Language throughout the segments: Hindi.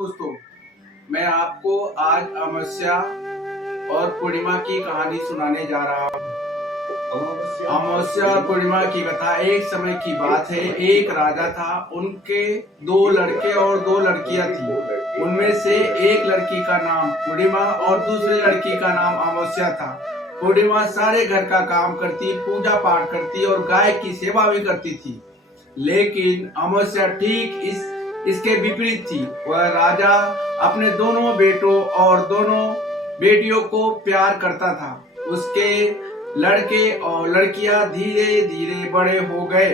दोस्तों, मैं आपको आज अमावस्या और पूर्णिमा की कहानी सुनाने जा रहा हूँ। अमावस्या और पूर्णिमा की कथा एक समय की बात है। एक राजा था, उनके 2 लड़के और 2 लड़कियां थी। उनमें से एक लड़की का नाम पूर्णिमा और दूसरी लड़की का नाम अमावस्या था। पूर्णिमा सारे घर का काम करती, पूजा पाठ करती और गाय की सेवा भी करती थी। लेकिन अमावस्या ठीक इसके विपरीत थी। वह राजा अपने दोनों बेटों और दोनों बेटियों को प्यार करता था। उसके लड़के और लड़कियां धीरे धीरे बड़े हो गए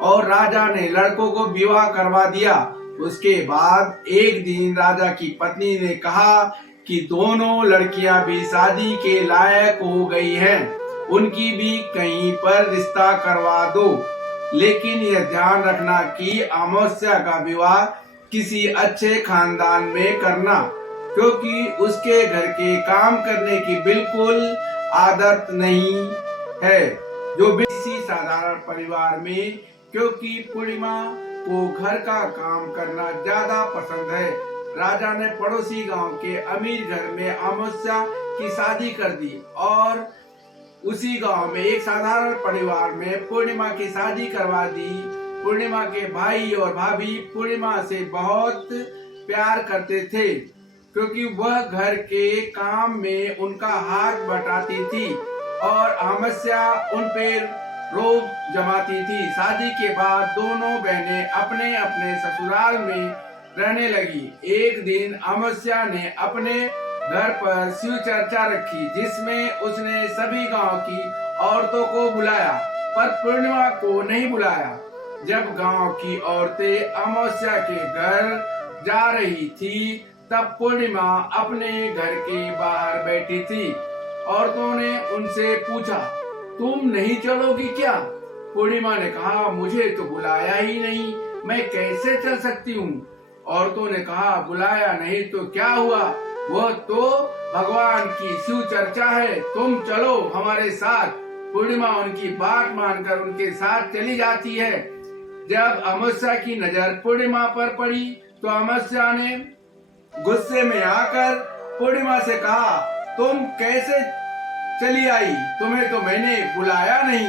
और राजा ने लड़कों को विवाह करवा दिया। उसके बाद एक दिन राजा की पत्नी ने कहा कि दोनों लड़कियां भी शादी के लायक हो गई हैं, उनकी भी कहीं पर रिश्ता करवा दो। लेकिन यह ध्यान रखना कि अमावस्या का विवाह किसी अच्छे खानदान में करना, क्योंकि उसके घर के काम करने की बिल्कुल आदत नहीं है, जो किसी साधारण परिवार में, क्योंकि पूर्णिमा को घर का काम करना ज्यादा पसंद है। राजा ने पड़ोसी गांव के अमीर घर में अमावस्या की शादी कर दी और उसी गांव में एक साधारण परिवार में पूर्णिमा की शादी करवा दी। पूर्णिमा के भाई और भाभी पूर्णिमा से बहुत प्यार करते थे, क्योंकि वह घर के काम में उनका हाथ बटाती थी और अमावस्या उन पर रोब जमाती थी। शादी के बाद दोनों बहनें अपने अपने ससुराल में रहने लगी। एक दिन अमावस्या ने अपने घर पर शिव चर्चा रखी, जिसमें उसने सभी गांव की औरतों को बुलाया, पर पूर्णिमा को नहीं बुलाया। जब गांव की औरतें अमावस्या के घर जा रही थी, तब पूर्णिमा अपने घर के बाहर बैठी थी। औरतों ने उनसे पूछा, तुम नहीं चलोगी क्या? पूर्णिमा ने कहा, मुझे तो बुलाया ही नहीं, मैं कैसे चल सकती हूँ। औरतों ने कहा, बुलाया नहीं तो क्या हुआ, वह तो भगवान की शिव चर्चा है, तुम चलो हमारे साथ। पूर्णिमा उनकी बात मानकर उनके साथ चली जाती है। जब अमावस्या की नजर पूर्णिमा पर पड़ी तो अमावस्या ने गुस्से में आकर पूर्णिमा से कहा, तुम कैसे चली आई? तुम्हें तो मैंने बुलाया नहीं।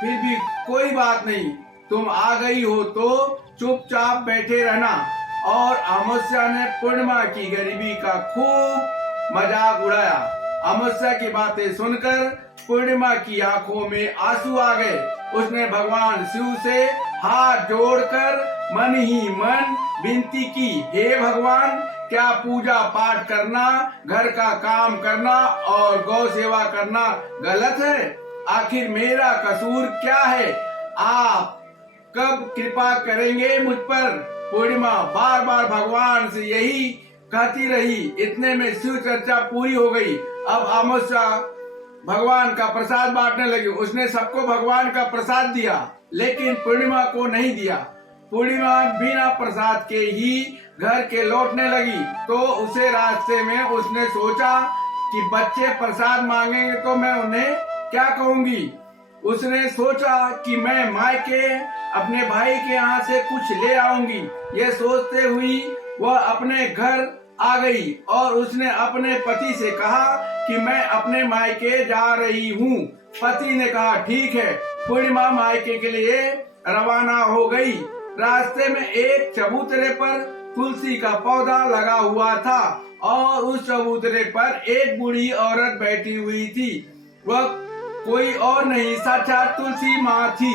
फिर भी कोई बात नहीं, तुम आ गई हो तो चुपचाप बैठे रहना। और अमावस्या ने पूर्णिमा की गरीबी का खूब मजाक उड़ाया। अमावस्या की बातें सुनकर पूर्णिमा की आंखों में आंसू आ गए। उसने भगवान शिव से हाथ जोड़कर मन ही मन विनती की, हे भगवान, क्या पूजा पाठ करना, घर का काम करना और गौ सेवा करना गलत है? आखिर मेरा कसूर क्या है? आप कब कृपा करेंगे मुझ पर? पूर्णिमा बार बार भगवान से यही कहती रही। इतने में शिव चर्चा पूरी हो गई। अब अमावस्या भगवान का प्रसाद बांटने लगी। उसने सबको भगवान का प्रसाद दिया, लेकिन पूर्णिमा को नहीं दिया। पूर्णिमा बिना प्रसाद के ही घर के लौटने लगी, तो उसे रास्ते में उसने सोचा कि बच्चे प्रसाद मांगेंगे तो मैं उन्हें क्या कहूंगी। उसने सोचा कि मैं मायके अपने भाई के यहाँ से कुछ ले आऊंगी। यह सोचते हुई वह अपने घर आ गई और उसने अपने पति से कहा कि मैं अपने मायके जा रही हूँ। पति ने कहा, ठीक है। पूर्णिमा मायके के लिए रवाना हो गई। रास्ते में एक चबूतरे पर तुलसी का पौधा लगा हुआ था और उस चबूतरे पर एक बूढ़ी औरत बैठी हुई थी। वह कोई और नहीं, साक्षात तुलसी माँ थी।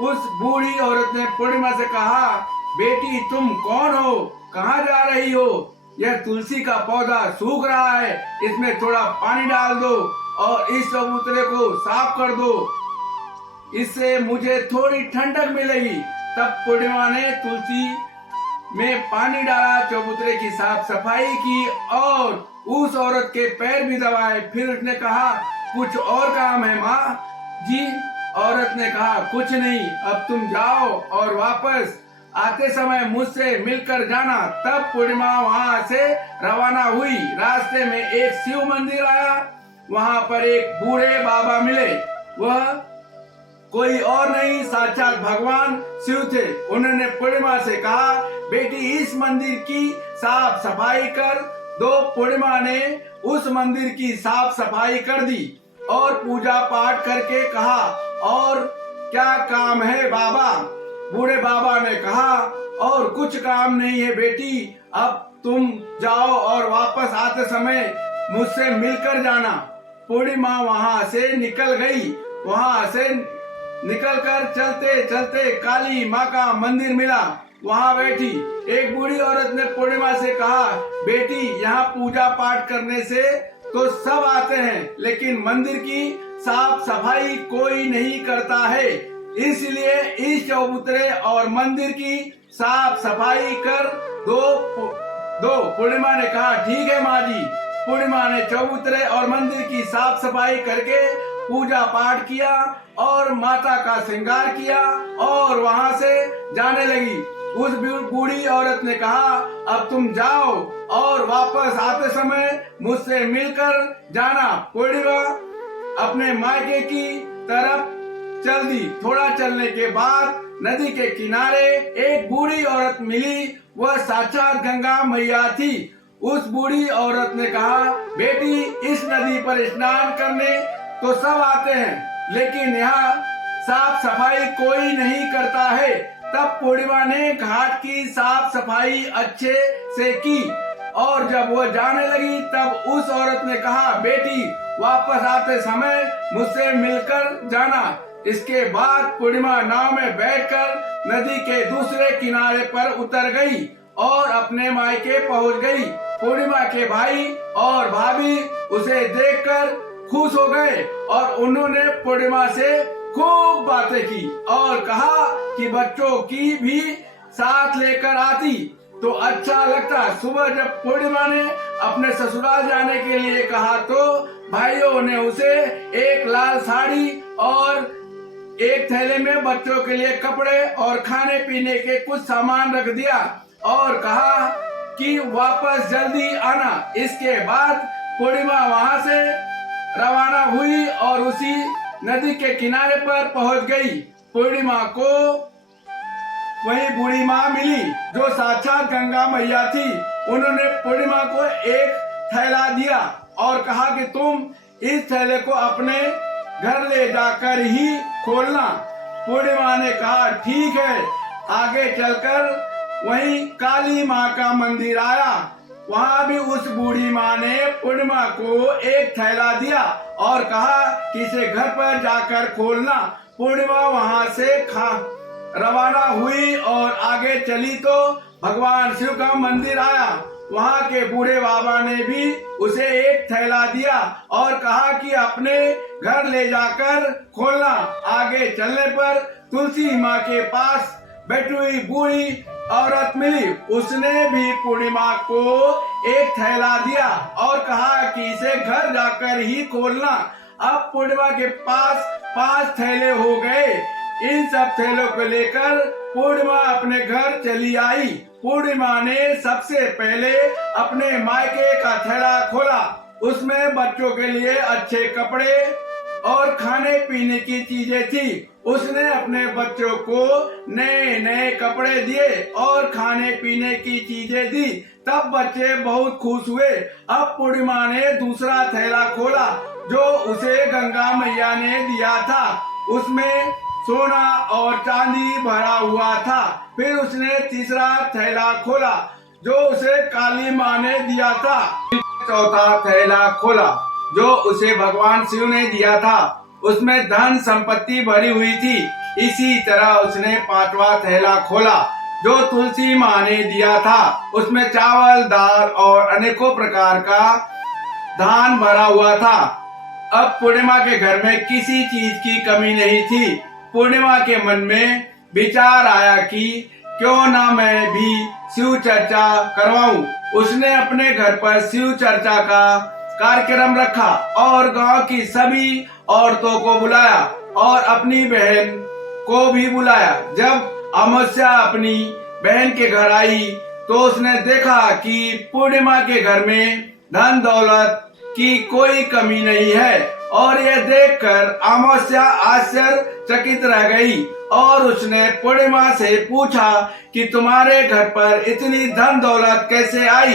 उस बूढ़ी औरत ने पूर्णिमा से कहा, बेटी तुम कौन हो, कहाँ जा रही हो? यह तुलसी का पौधा सूख रहा है, इसमें थोड़ा पानी डाल दो और इस चबूतरे को साफ कर दो, इससे मुझे थोड़ी ठंडक मिलेगी। तब पूर्णिमा ने तुलसी में पानी डाला, चबूतरे की साफ सफाई की और उस औरत के पैर भी दबाए। फिर उसने कहा, कुछ और काम है माँ जी? औरत ने कहा, कुछ नहीं, अब तुम जाओ और वापस आते समय मुझसे मिलकर जाना। तब पूर्णिमा वहां से रवाना हुई। रास्ते में एक शिव मंदिर आया। वहां पर एक बूढ़े बाबा मिले। वह कोई और नहीं, साक्षात भगवान शिव थे। उन्होंने पूर्णिमा से कहा, बेटी इस मंदिर की साफ सफाई कर दो। पूर्णिमा ने उस मंदिर की साफ सफाई कर दी और पूजा पाठ करके कहा, और क्या काम है बाबा? बूढ़े बाबा ने कहा, और कुछ काम नहीं है बेटी, अब तुम जाओ और वापस आते समय मुझसे मिलकर जाना। पूर्णिमा वहां से निकल गई। वहां से निकलकर चलते चलते काली माँ का मंदिर मिला। वहां बैठी एक बूढ़ी औरत ने पूर्णिमा से कहा, बेटी यहाँ पूजा पाठ करने से तो सब आते हैं, लेकिन मंदिर की साफ सफाई कोई नहीं करता है, इसलिए इस चौबूतरे और मंदिर की साफ सफाई कर दो। पूर्णिमा ने कहा, ठीक है माँ जी। पूर्णिमा ने चौबूतरे और मंदिर की साफ सफाई करके पूजा पाठ किया और माता का श्रृंगार किया और वहां से जाने लगी। उस बूढ़ी औरत ने कहा, अब तुम जाओ और वापस आते समय मुझसे मिलकर जाना। पूर्णिमा अपने मायके की तरफ चल दी। थोड़ा चलने के बाद नदी के किनारे एक बूढ़ी औरत मिली। वह साक्षात गंगा मैया थी। उस बूढ़ी औरत ने कहा, बेटी इस नदी पर स्नान करने तो सब आते हैं, लेकिन यहाँ साफ सफाई कोई नहीं करता है। तब पूर्णिमा ने घाट की साफ सफाई अच्छे से की और जब वह जाने लगी तब उस औरत ने कहा, बेटी वापस आते समय मुझसे मिलकर जाना। इसके बाद पूर्णिमा नाव में बैठकर नदी के दूसरे किनारे पर उतर गई और अपने मायके पहुंच गई। पूर्णिमा के भाई और भाभी उसे देखकर खुश हो गए और उन्होंने पूर्णिमा से खूब बातें की और कहा कि बच्चों की भी साथ लेकर आती तो अच्छा लगता। सुबह जब पूर्णिमा ने अपने ससुराल जाने के लिए कहा तो भाइयों ने उसे एक लाल साड़ी और एक थैले में बच्चों के लिए कपड़े और खाने पीने के कुछ सामान रख दिया और कहा कि वापस जल्दी आना। इसके बाद पूर्णिमा वहां से रवाना हुई और उसी नदी के किनारे पर पहुंच गई। पूर्णिमा को वही बूढ़ी माँ मिली जो साक्षात गंगा मैया थी। उन्होंने पूर्णिमा को एक थैला दिया और कहा कि तुम इस थैले को अपने घर ले जाकर ही खोलना। पूर्णिमा ने कहा, ठीक है। आगे चलकर वहीं काली माँ का मंदिर आया। वहाँ भी उस बूढ़ी माँ ने पूर्णिमा को एक थैला दिया और कहा कि इसे घर पर जाकर खोलना। पूर्णिमा वहाँ से रवाना हुई और आगे चली तो भगवान शिव का मंदिर आया। वहाँ के बूढ़े बाबा ने भी उसे एक थैला दिया और कहा कि अपने घर ले जाकर खोलना। आगे चलने पर तुलसी माँ के पास बैठी हुई बूढ़ी औरत मिली। उसने भी पूर्णिमा को एक थैला दिया और कहा कि इसे घर जाकर ही खोलना। अब पूर्णिमा के पास 5 थैले हो गए। इन सब थैलों को लेकर पूर्णिमा अपने घर चली आई। पूर्णिमा ने सबसे पहले अपने मायके का थैला खोला। उसमें बच्चों के लिए अच्छे कपड़े और खाने पीने की चीजें थी। उसने अपने बच्चों को नए नए कपड़े दिए और खाने पीने की चीजें दी। तब बच्चे बहुत खुश हुए। अब पूर्णिमा ने दूसरा थैला खोला जो उसे गंगा मैया ने दिया था। उसमें सोना और चांदी भरा हुआ था। फिर उसने तीसरा थैला खोला जो उसे काली माँ ने दिया था। चौथा थैला खोला जो उसे भगवान शिव ने दिया था। उसमें धन संपत्ति भरी हुई थी। इसी तरह उसने 5वां थैला खोला जो तुलसी माँ ने दिया था। उसमें चावल, दाल और अनेकों प्रकार का धान भरा हुआ था। अब पूर्णिमा के घर में किसी चीज की कमी नहीं थी। पूर्णिमा के मन में विचार आया कि क्यों ना मैं भी शिव चर्चा करवाऊं। उसने अपने घर पर शिव चर्चा का कार्यक्रम रखा और गांव की सभी औरतों को बुलाया और अपनी बहन को भी बुलाया। जब अमावस्या अपनी बहन के घर आई तो उसने देखा कि पूर्णिमा के घर में धन दौलत की कोई कमी नहीं है और यह देखकर अमावस्या आश्चर्यचकित रह गई और उसने पूर्णिमा से पूछा कि तुम्हारे घर पर इतनी धन दौलत कैसे आई।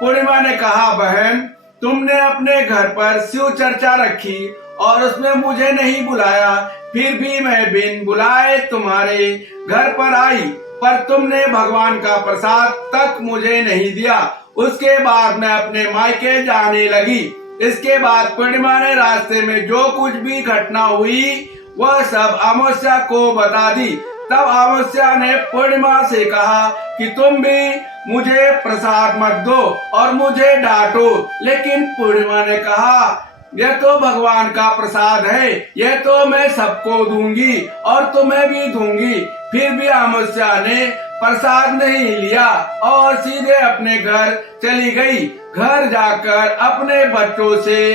पूर्णिमा ने कहा, बहन, तुमने अपने घर पर शिव चर्चा रखी और उसमें मुझे नहीं बुलाया, फिर भी मैं बिन बुलाए तुम्हारे घर पर आई, पर तुमने भगवान का प्रसाद तक मुझे नहीं दिया। उसके बाद मैं अपने मायके जाने लगी। इसके बाद पूर्णिमा ने रास्ते में जो कुछ भी घटना हुई वह सब अमावस्या को बता दी। तब अमावस्या ने पूर्णिमा से कहा कि तुम भी मुझे प्रसाद मत दो और मुझे डांटो, लेकिन पूर्णिमा ने कहा, यह तो भगवान का प्रसाद है, यह तो मैं सबको दूंगी और तुम्हें भी दूंगी। फिर भी अमावस्या ने प्रसाद नहीं लिया और सीधे अपने घर चली गई। घर जाकर अपने बच्चों से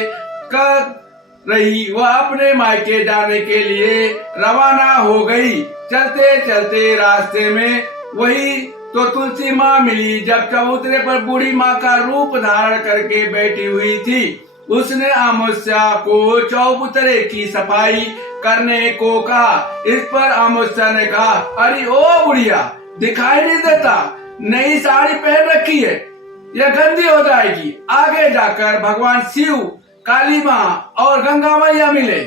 कर रही वह अपने मायके जाने के लिए रवाना हो गई। चलते चलते रास्ते में वही तो तुलसी माँ मिली, जब चबूतरे पर बूढ़ी माँ का रूप धारण करके बैठी हुई थी। उसने अमावस्या को चबूतरे की सफाई करने को कहा। इस पर अमावस्या ने कहा, अरे ओ बुढ़िया, दिखाई नहीं देता, नई साड़ी पहन रखी है, यह गंदी हो जाएगी। आगे जाकर भगवान शिव, काली माँ और गंगा मैया मिले,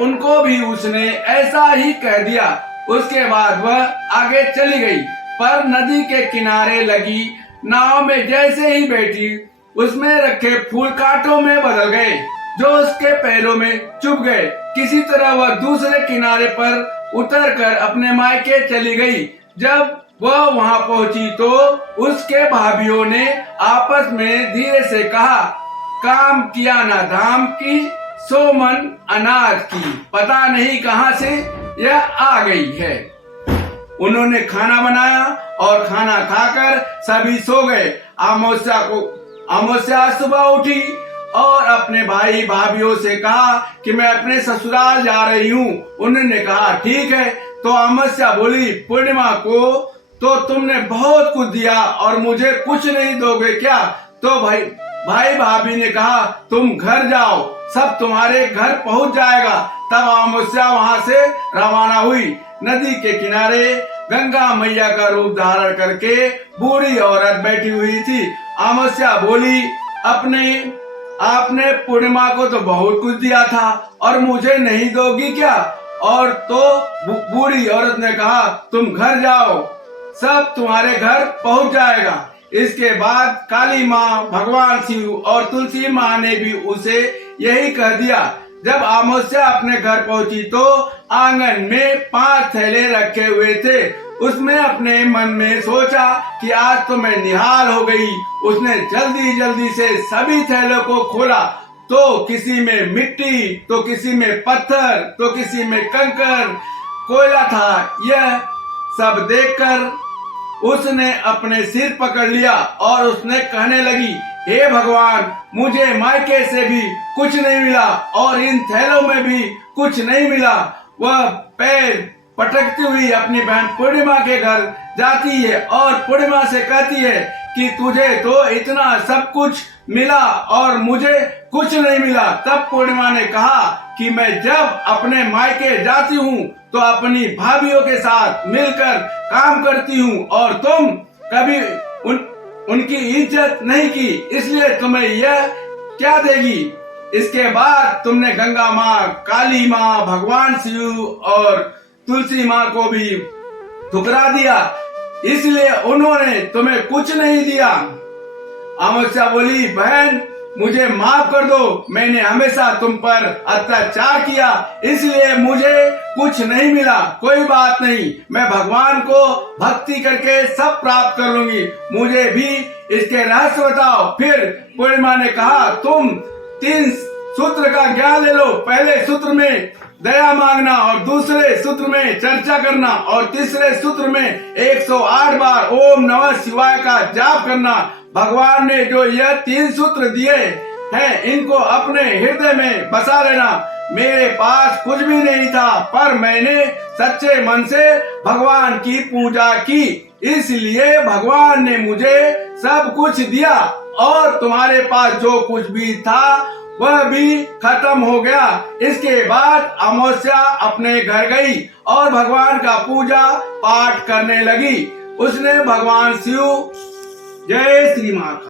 उनको भी उसने ऐसा ही कह दिया। उसके बाद वह आगे चली गई, पर नदी के किनारे लगी नाव में जैसे ही बैठी, उसमें रखे फूल कांटों में बदल गए, जो उसके पैरों में चुभ गए। किसी तरह वह दूसरे किनारे पर उतरकर अपने मायके चली गई। जब वह वहां पहुंची तो उसके भाभियों ने आपस में धीरे से कहा, काम किया ना धाम की, सो मन अनाज की, पता नहीं कहां से यह आ गई है। उन्होंने खाना बनाया और खाना खाकर सभी सो गए। अमावस्या सुबह उठी और अपने भाई भाभियों से कहा कि मैं अपने ससुराल जा रही हूँ। उन्होंने कहा, ठीक है। तो अमावस्या बोली, पूर्णिमा को तो तुमने बहुत कुछ दिया और मुझे कुछ नहीं दोगे क्या? तो भाई भाभी ने कहा, तुम घर जाओ, सब तुम्हारे घर पहुंच जाएगा। तब अमावस्या वहां से रवाना हुई। नदी के किनारे गंगा मैया का रूप धारण करके बूढ़ी औरत बैठी हुई थी। अमावस्या बोली, आपने पूर्णिमा को तो बहुत कुछ दिया था और मुझे नहीं दोगी क्या? और तो बूढ़ी औरत ने कहा, तुम घर जाओ, सब तुम्हारे घर पहुंच जाएगा। इसके बाद काली माँ, भगवान शिव और तुलसी माँ ने भी उसे यही कह दिया। जब अमावस्या अपने घर पहुंची तो आंगन में 5 थैले रखे हुए थे। उसने अपने मन में सोचा कि आज तो मैं निहाल हो गई। उसने जल्दी जल्दी से सभी थैलों को खोला, तो किसी में मिट्टी, तो किसी में पत्थर, तो किसी में कंकड़, कोयला था। यह सब देखकर उसने अपने सिर पकड़ लिया और उसने कहने लगी, हे भगवान, मुझे मायके से भी कुछ नहीं मिला और इन थैलों में भी कुछ नहीं मिला। वह पैर पटकती हुई अपनी बहन पूर्णिमा के घर जाती है और पूर्णिमा से कहती है कि तुझे तो इतना सब कुछ मिला और मुझे कुछ नहीं मिला। तब पूर्णिमा ने कहा कि मैं जब अपने मायके जाती हूँ तो अपनी भाभियों के साथ मिलकर काम करती हूँ और तुम कभी उनकी इज्जत नहीं की, इसलिए तुम्हें यह क्या देगी? इसके बाद तुमने गंगा माँ, काली माँ, भगवान शिव और तुलसी माँ को भी ठुकरा दिया, इसलिए उन्होंने तुम्हें कुछ नहीं दिया। अमावस्या बोली, बहन, मुझे माफ कर दो, मैंने हमेशा तुम पर अत्याचार किया, इसलिए मुझे कुछ नहीं मिला। कोई बात नहीं, मैं भगवान को भक्ति करके सब प्राप्त कर लूंगी, मुझे भी इसके रहस्य बताओ। फिर पूर्णिमा ने कहा, तुम 3 सूत्र का ज्ञान ले लो। पहले सूत्र में दया मांगना और दूसरे सूत्र में चर्चा करना और तीसरे सूत्र में 108 बार ओम नमः शिवाय का जाप करना। भगवान ने जो यह 3 सूत्र दिए हैं, इनको अपने हृदय में बसा लेना। मेरे पास कुछ भी नहीं था, पर मैंने सच्चे मन से भगवान की पूजा की, इसलिए भगवान ने मुझे सब कुछ दिया और तुम्हारे पास जो कुछ भी था वह भी खत्म हो गया। इसके बाद अमावस्या अपने घर गई और भगवान का पूजा पाठ करने लगी। उसने भगवान शिव, जय श्री माता।